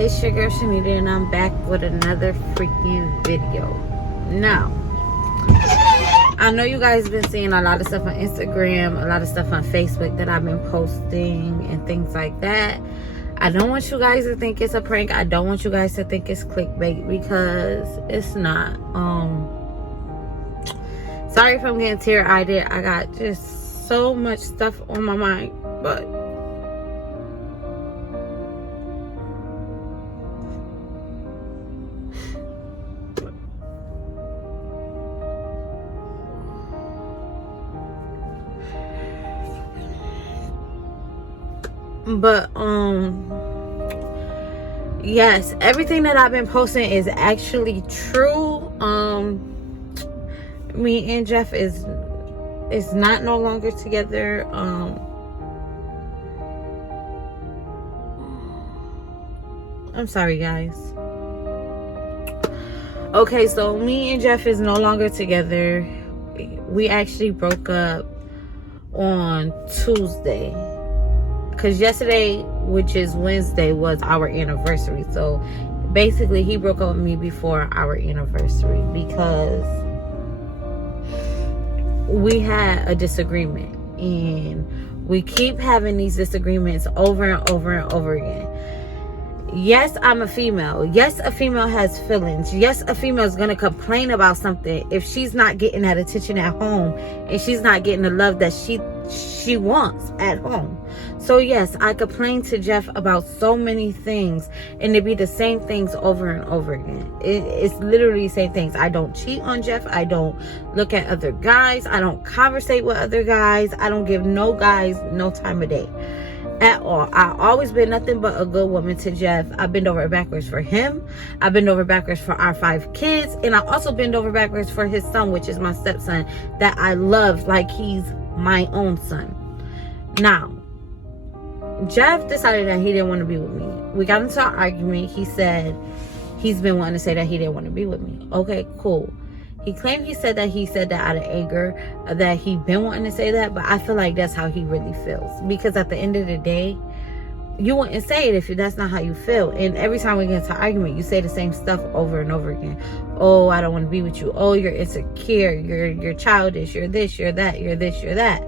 it's your girl Shanita, and I'm back with another freaking video. Now, I know you guys been seeing a lot of stuff on Instagram, a lot of stuff on Facebook that I've been posting and things like that. I don't want you guys to think it's a prank. I don't want you guys to think it's clickbait, because it's not. Sorry if I'm getting teary-eyed. I got just so much stuff on my mind, but yes, everything that I've been posting is actually true. Me and Jeff is not no longer together. I'm sorry, guys. Okay, so me and Jeff is no longer together. We actually broke up on Tuesday, because yesterday, which is Wednesday, was our anniversary. So basically he broke up with me before our anniversary because we had a disagreement, and we keep having these disagreements over and over and over again. Yes, I'm a female. Yes, a female has feelings. Yes, a female is going to complain about something if she's not getting that attention at home and she's not getting the love that she wants at home. So yes, I complain to Jeff about so many things, and it be the same things over and over again. It's literally the same things. I don't cheat on Jeff. I don't look at other guys. I don't conversate with other guys. I don't give no guys no time of day at all. I always been nothing but a good woman to Jeff. I bend over backwards for him. I bend over backwards for our 5 kids, and I also bend over backwards for his son, which is my stepson, that I love like he's my own son. Now, Jeff decided that he didn't want to be with me. We got into an argument. He said he's been wanting to say that he didn't want to be with me. Okay, cool. He claimed he said that out of anger, that he been wanting to say that, but I feel like that's how he really feels. Because at the end of the day, you wouldn't say it if that's not how you feel. And every time we get into an argument, you say the same stuff over and over again. Oh, I don't want to be with you. Oh, you're insecure. You're childish. You're this, you're that. You're this, you're that.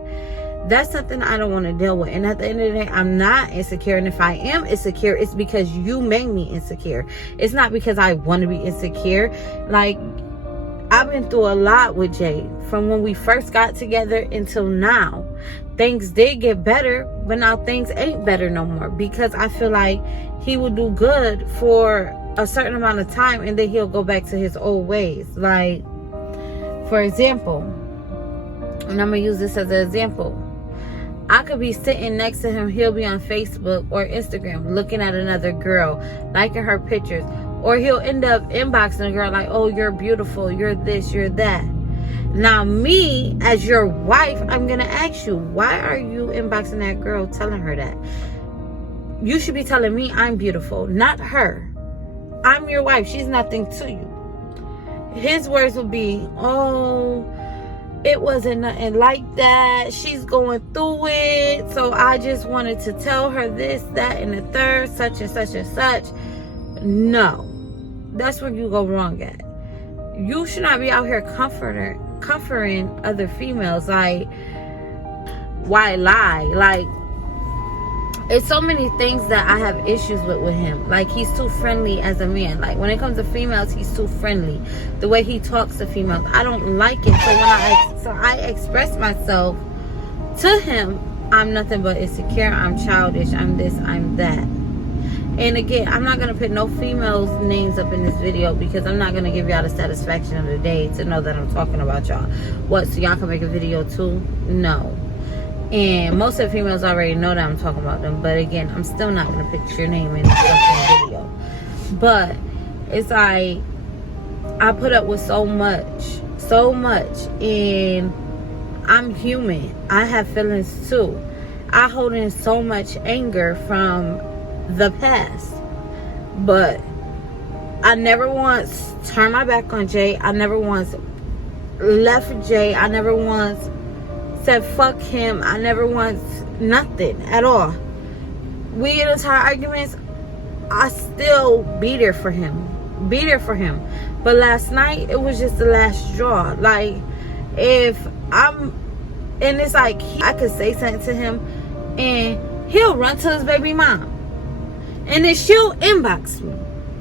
That's something I don't want to deal with. And at the end of the day, I'm not insecure. And if I am insecure, it's because you made me insecure. It's not because I want to be insecure. Like, I've been through a lot with Jay from when we first got together until now. Things did get better, but now things ain't better no more, because I feel like he will do good for a certain amount of time and then he'll go back to his old ways. Like, for example, and I'm gonna use this as an example, I could be sitting next to him. He'll be on Facebook or Instagram looking at another girl, liking her pictures. Or he'll end up inboxing a girl like, oh, you're beautiful, you're this, you're that. Now, me, as your wife, I'm going to ask you, why are you inboxing that girl telling her that? You should be telling me I'm beautiful, not her. I'm your wife. She's nothing to you. His words will be, oh, it wasn't nothing like that. She's going through it. So I just wanted to tell her this, that, and the third, such and such and such. No. That's where you go wrong at. You should not be out here comforting other females. Like, why lie? Like, it's so many things that I have issues with him. Like, he's too friendly as a man. Like, when it comes to females, he's too friendly. The way he talks to females, I don't like it. So when I express myself to him, I'm nothing but insecure. I'm childish. I'm this. I'm that. And again, I'm not going to put no females' names up in this video, because I'm not going to give y'all the satisfaction of the day to know that I'm talking about y'all. What, so y'all can make a video too? No. And most of the females already know that I'm talking about them. But again, I'm still not going to put your name in the fucking video. But it's like, I put up with so much. And I'm human. I have feelings too. I hold in so much anger from the past, but I never once turned my back on Jay. I never once left Jay. I never once said fuck him. I never once nothing at all. We get into our arguments. I still be there for him. But last night, it was just the last straw. Like, if I'm, and it's like, I could say something to him, and he'll run to his baby mom. And then she'll inbox me.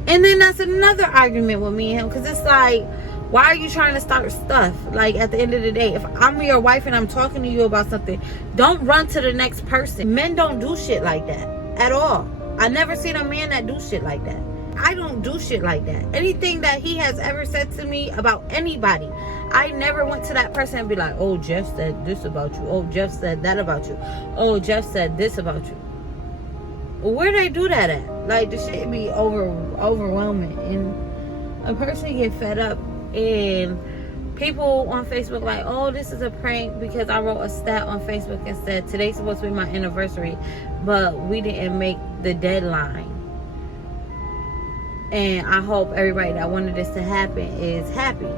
And then that's another argument with me and him. Because it's like, why are you trying to start stuff? Like, at the end of the day, if I'm your wife and I'm talking to you about something, don't run to the next person. Men don't do shit like that at all. I never seen a man that do shit like that. I don't do shit like that. Anything that he has ever said to me about anybody, I never went to that person and be like, oh, Jeff said this about you. Oh, Jeff said that about you. Oh, Jeff said this about you. Where they do that at? Like, the shit be overwhelming. And a person get fed up. And people on Facebook like, oh, this is a prank, because I wrote a stat on Facebook and said today's supposed to be my anniversary, but we didn't make the deadline. And I hope everybody that wanted this to happen is happy.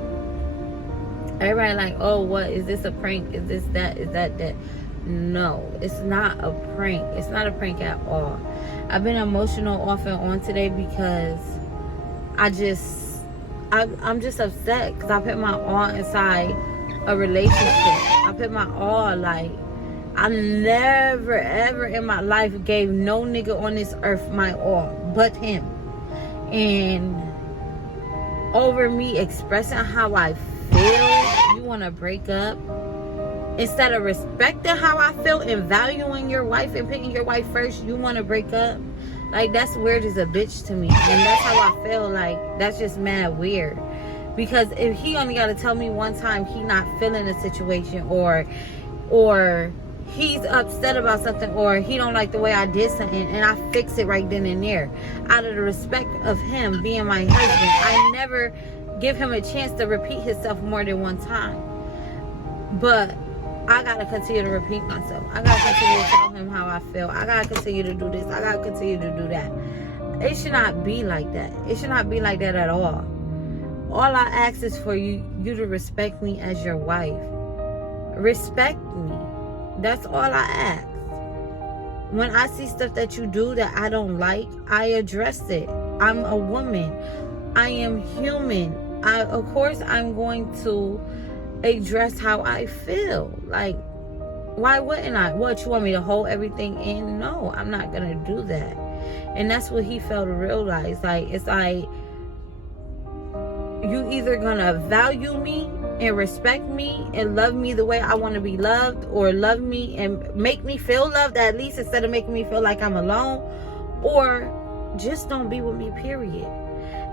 Everybody like, oh, what is this, a prank? Is this that? Is that that? No, it's not a prank. It's not a prank at all. I've been emotional off and on today because I'm just upset because I put my all inside a relationship. I put my all, like, I never ever in my life gave no nigga on this earth my all but him. And over me expressing how I feel, you want to break up instead of respecting how I feel and valuing your wife and putting your wife first. You want to break up? Like, that's weird as a bitch to me. And that's how I feel. Like, that's just mad weird. Because if he only got to tell me one time he not feeling a situation, or he's upset about something, or he don't like the way I did something, and I fix it right then and there, out of the respect of him being my husband, I never give him a chance to repeat himself more than one time. But I gotta continue to repeat myself. I gotta continue to tell him how I feel. I gotta continue to do this. I gotta continue to do that. It should not be like that. It should not be like that at all. All I ask is for you to respect me as your wife. Respect me. That's all I ask. When I see stuff that you do that I don't like, I address it. I'm a woman. I am human. Of course, I'm going to address how I feel. Like, why wouldn't I? What, you want me to hold everything in? No, I'm not gonna do that. And that's what he failed to realize. Like, it's like, you either gonna value me and respect me and love me the way I want to be loved, or love me and make me feel loved at least, instead of making me feel like I'm alone, or just don't be with me, period.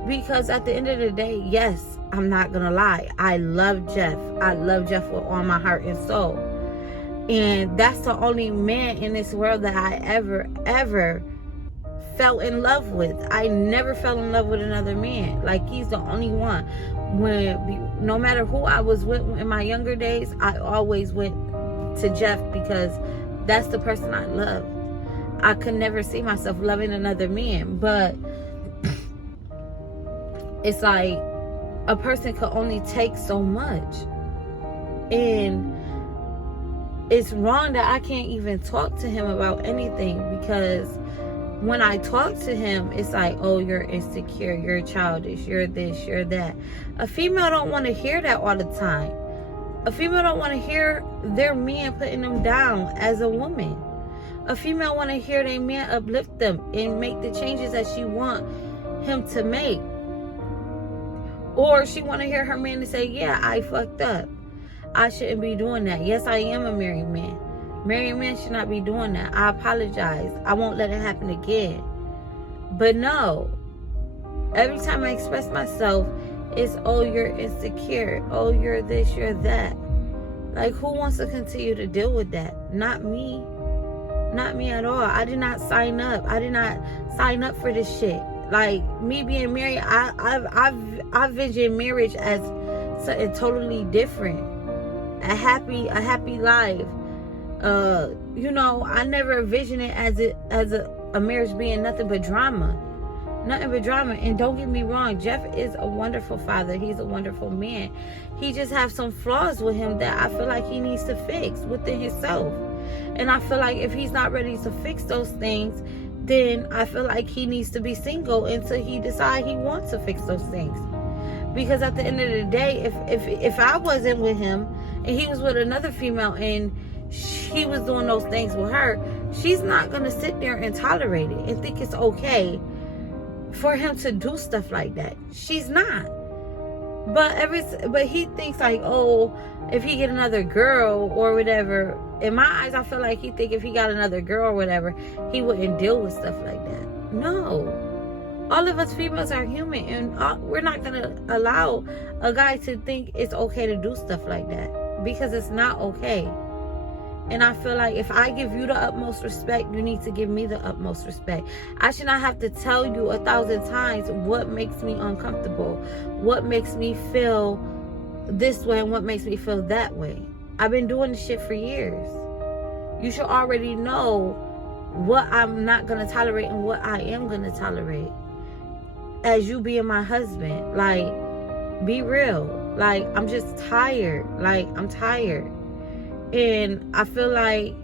Because at the end of the day, yes, I'm not gonna lie, I love Jeff. I love Jeff with all my heart and soul. And that's the only man in this world that I ever fell in love with. I never fell in love with another man. Like, he's the only one. No matter who I was with in my younger days, I always went to Jeff, because that's the person I loved. I could never see myself loving another man. But it's like, a person could only take so much. And it's wrong that I can't even talk to him about anything, because when I talk to him, it's like, oh, you're insecure, you're childish, you're this, you're that. A female don't want to hear that all the time. A female don't want to hear their man putting them down as a woman. A female want to hear their man uplift them and make the changes that she want him to make. Or she want to hear her man to say, yeah, I fucked up. I shouldn't be doing that. Yes, I am a married man. Married men should not be doing that. I apologize. I won't let it happen again. But no. Every time I express myself, it's, oh, you're insecure. Oh, you're this, you're that. Like, who wants to continue to deal with that? Not me. Not me at all. I did not sign up. I did not sign up for this shit. Like, me being married, I vision marriage as something totally different. A happy life. I never envisioned it as a marriage being nothing but drama. Nothing but drama. And don't get me wrong, Jeff is a wonderful father. He's a wonderful man. He just has some flaws with him that I feel like he needs to fix within himself. And I feel like if he's not ready to fix those things, then I feel like he needs to be single until he decides he wants to fix those things. Because at the end of the day, if I wasn't with him and he was with another female and he was doing those things with her, she's not going to sit there and tolerate it and think it's okay for him to do stuff like that. She's not. But he thinks like, oh, if he get another girl or whatever, in my eyes, I feel like he think if he got another girl or whatever, he wouldn't deal with stuff like that. No. All of us females are human, and we're not going to allow a guy to think it's okay to do stuff like that, because it's not okay. And I feel like if I give you the utmost respect, you need to give me the utmost respect. I should not have to tell you 1,000 times what makes me uncomfortable, what makes me feel this way, and what makes me feel that way. I've been doing this shit for years. You should already know what I'm not going to tolerate and what I am going to tolerate. As you being my husband, like, be real. Like, I'm just tired. Like, I'm tired. And I feel like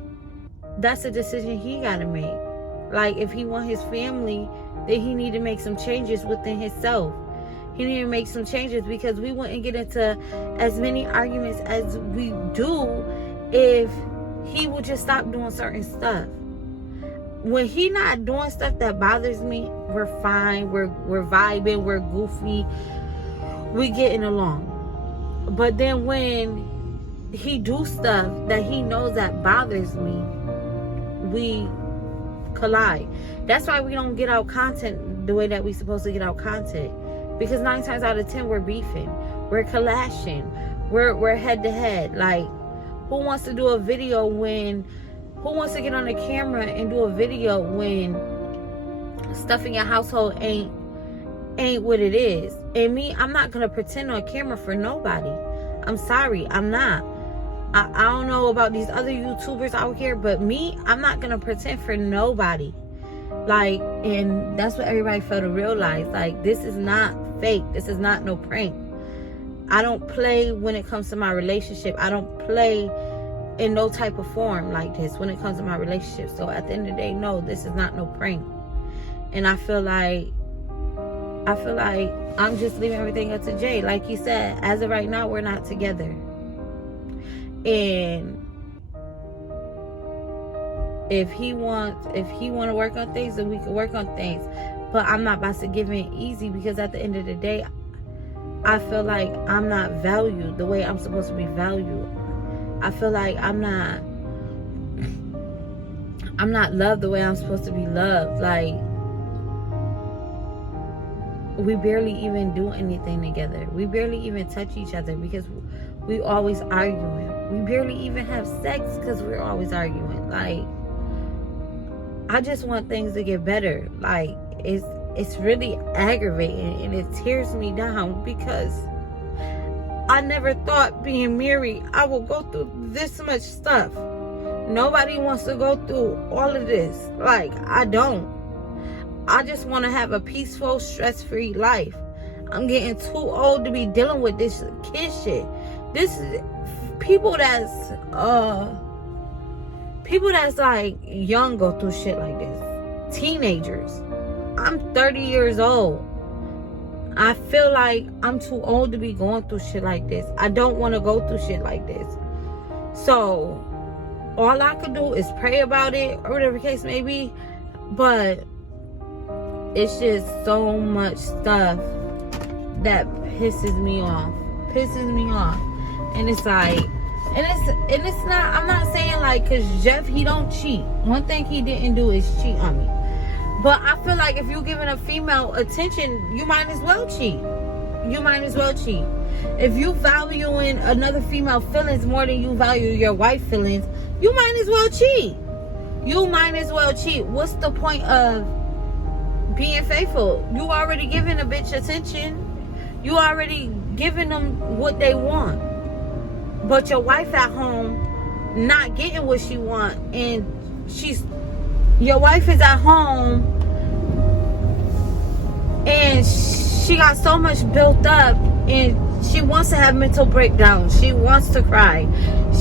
that's a decision he got to make. Like, if he want his family, then he need to make some changes within himself. He need to make some changes, because we wouldn't get into as many arguments as we do if he would just stop doing certain stuff. When he not doing stuff that bothers me, we're fine. We're vibing. We're goofy. We getting along. But then when he do stuff that he knows that bothers me, we collide. That's why we don't get out content the way that we supposed to get out content. Because 9 times out of 10 we're beefing. We're clashing. We're head to head. Like, who wants to do a video when... Who wants to get on the camera and do a video when stuff in your household ain't what it is? And me, I'm not going to pretend on camera for nobody. I'm sorry, I'm not. I don't know about these other YouTubers out here, but me, I'm not going to pretend for nobody. Like, and that's what everybody failed to realize. Like, this is not fake. This is not no prank. I don't play when it comes to my relationship. I don't play in no type of form like this when it comes to my relationship. So at the end of the day, no, this is not no prank. And I feel like I'm just leaving everything up to Jay. Like he said, as of right now, we're not together. And if he want to work on things, then we can work on things. But I'm not about to give in easy, because at the end of the day, I feel like I'm not valued the way I'm supposed to be valued. I feel like I'm not loved the way I'm supposed to be loved. Like, we barely even do anything together. We barely even touch each other because we always arguing. We barely even have sex because we're always arguing. Like, I just want things to get better. Like, it's really aggravating, and it tears me down, because I never thought being married I would go through this much stuff. Nobody wants to go through all of this. Like, I don't. I just want to have a peaceful, stress-free life. I'm getting too old to be dealing with this kid shit. This is people that's like young go through shit like this. Teenagers. I'm 30 years old. I feel like I'm too old to be going through shit like this. I don't want to go through shit like this. So, all I could do is pray about it, or whatever the case may be. But it's just so much stuff that pisses me off. And it's like, and it's not, I'm not saying like, because Jeff, he don't cheat. One thing he didn't do is cheat on me. But I feel like if you're giving a female attention, you might as well cheat. If you valuing another female feelings more than you value your wife feelings, you might as well cheat. What's the point of being faithful? You already giving a bitch attention. You already giving them what they want. But your wife at home not getting what she want, and your wife is at home and she got so much built up, and she wants to have mental breakdowns. She wants to cry.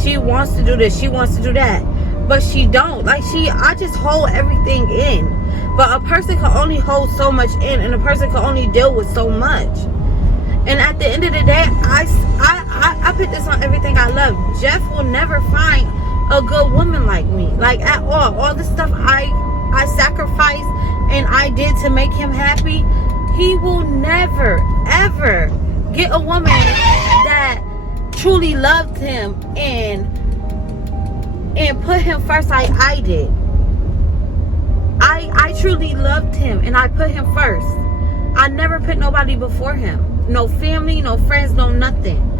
She wants to do this. She wants to do that. But she don't. Like, I just hold everything in. But a person can only hold so much in, and a person can only deal with so much. And at the end of the day, I put this on everything I love. Jeff will never find a good woman like me, like at all. All the stuff I sacrificed and I did to make him happy, he will never ever get a woman that truly loved him and put him first like I did. I truly loved him and I put him first. I never put nobody before him. No family, no friends, no nothing.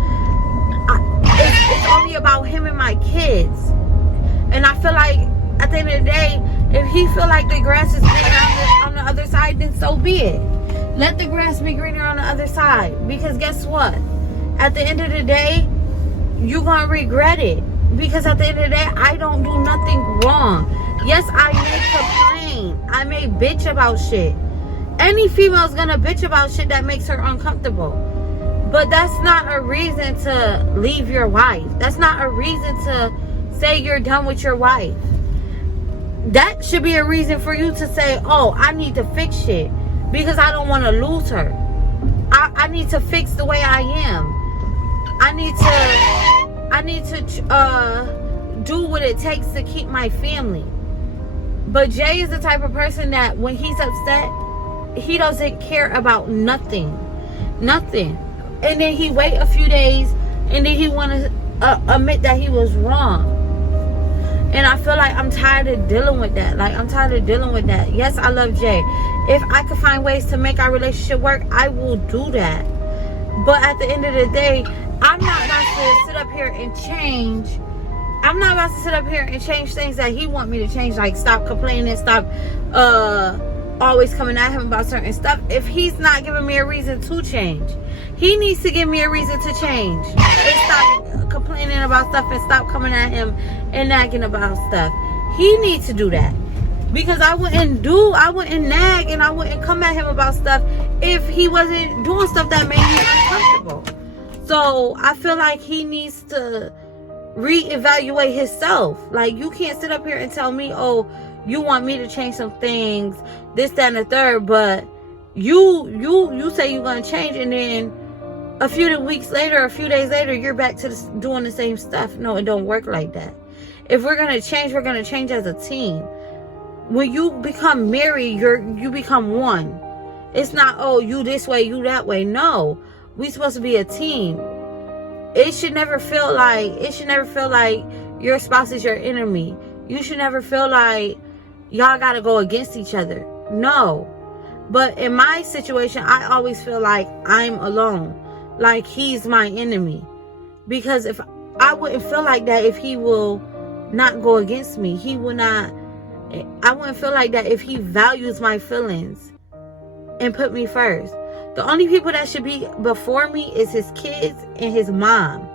It's only about him and my kids. And I feel like at the end of the day, if he feel like the grass is greener on the other side, then so be it. Let the grass be greener on the other side. Because guess what? At the end of the day, you're going to regret it. Because at the end of the day, I don't do nothing wrong. Yes, I may complain. I may bitch about shit. Any female's going to bitch about shit that makes her uncomfortable. But that's not a reason to leave your wife. That's not a reason to say you're done with your wife. That should be a reason for you to say, oh, I need to fix shit because I don't want to lose her. I need to fix the way I am. I need to do what it takes to keep my family. But Jay is the type of person that when he's upset, he doesn't care about nothing. And then he wait a few days and then he want to admit that he was wrong. And I feel like I'm tired of dealing with that. Yes, I love Jay. If I could find ways to make our relationship work, I will do that. But at the end of the day, I'm not about to sit up here and change. I'm not about to sit up here and change things that he want me to change. Like stop complaining, stop always coming at him about certain stuff. If he's not giving me a reason to change, he needs to give me a reason to change. And stop complaining about stuff and stop coming at him and nagging about stuff. He needs to do that. Because I wouldn't nag and I wouldn't come at him about stuff if he wasn't doing stuff that made me uncomfortable. So I feel like he needs to reevaluate himself. Like, you can't sit up here and tell me, oh, you want me to change some things, this, that, and the third, but you say you're going to change, and then a few weeks later, a few days later, you're back to doing the same stuff. No, it don't work like that. If we're going to change as a team. When you become married, you become one. It's not, oh, you this way, you that way. No, we supposed to be a team. It should never feel like your spouse is your enemy. You should never feel like y'all gotta go against each other. No. But in my situation, I always feel like I'm alone. Like he's my enemy. Because if I wouldn't feel like that if he will not go against me. I wouldn't feel like that if he values my feelings and put me first. The only people that should be before me is his kids and his mom.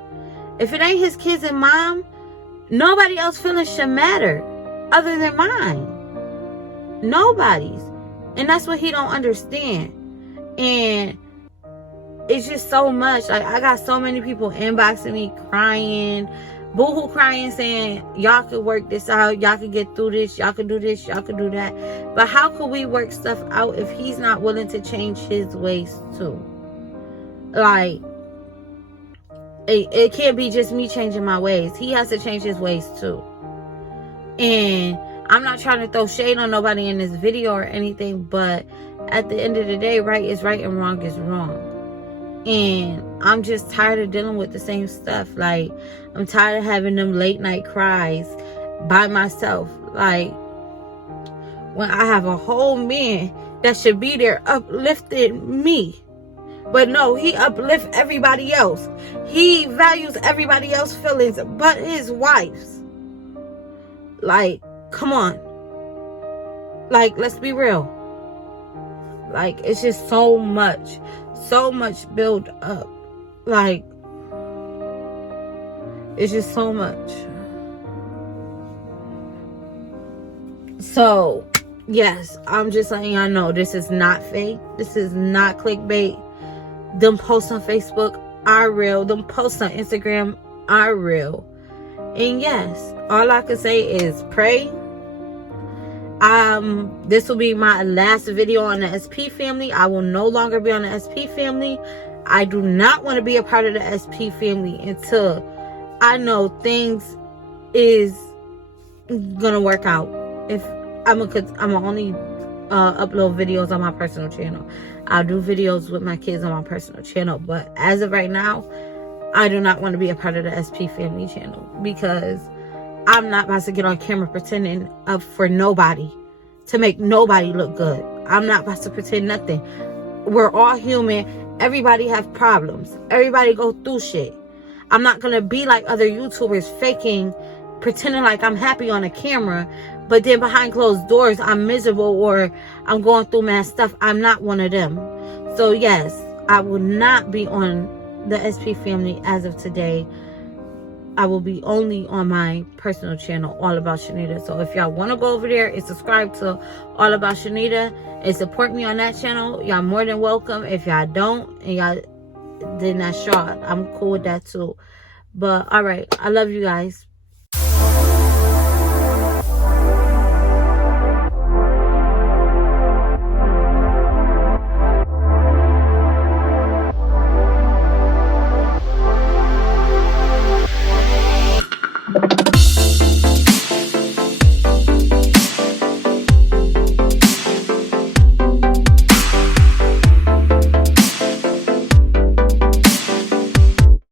If it ain't his kids and mom, nobody else's feelings should matter other than mine. Nobody's. And that's what he don't understand. And it's just so much. Like, I got so many people inboxing me crying, boo-hoo crying, saying y'all could work this out, y'all could get through this, y'all could do this, y'all could do that. But how could we work stuff out if he's not willing to change his ways too? Like, it can't be just me changing my ways. He has to change his ways too. And I'm not trying to throw shade on nobody in this video or anything, but at the end of the day, right is right and wrong is wrong. And I'm just tired of dealing with the same stuff. Like, I'm tired of having them late night cries by myself. Like, when I have a whole man that should be there uplifting me. But no, he uplifts everybody else. He values everybody else's feelings but his wife's. Like, come on. Like, let's be real. Like, it's just so much build up. Like, it's just so much. So, yes, I'm just letting y'all know this is not fake. This is not clickbait. Them posts on Facebook are real. Them posts on Instagram are real. And yes, all I can say is pray This will be my last video on the SP family. I will no longer be on the SP family. I do not want to be a part of the SP family until I know things is gonna work out. If I'm only upload videos on my personal channel. I'll do videos with my kids on my personal channel, but as of right now, I do not want to be a part of the SP family channel, because I'm not about to get on camera pretending for nobody, to make nobody look good. I'm not about to pretend nothing. We're all human. Everybody have problems. Everybody go through shit. I'm not gonna be like other YouTubers faking, pretending like I'm happy on a camera, but then behind closed doors I'm miserable or I'm going through mad stuff. I'm not one of them. So yes, I will not be on the SP family as of today. I will be only on my personal channel, All About Shanita. So if y'all want to go over there and subscribe to All About Shanita and support me on that channel, y'all more than welcome. If y'all don't and y'all then that's y'all, I'm cool with that too. But all right, I love you guys.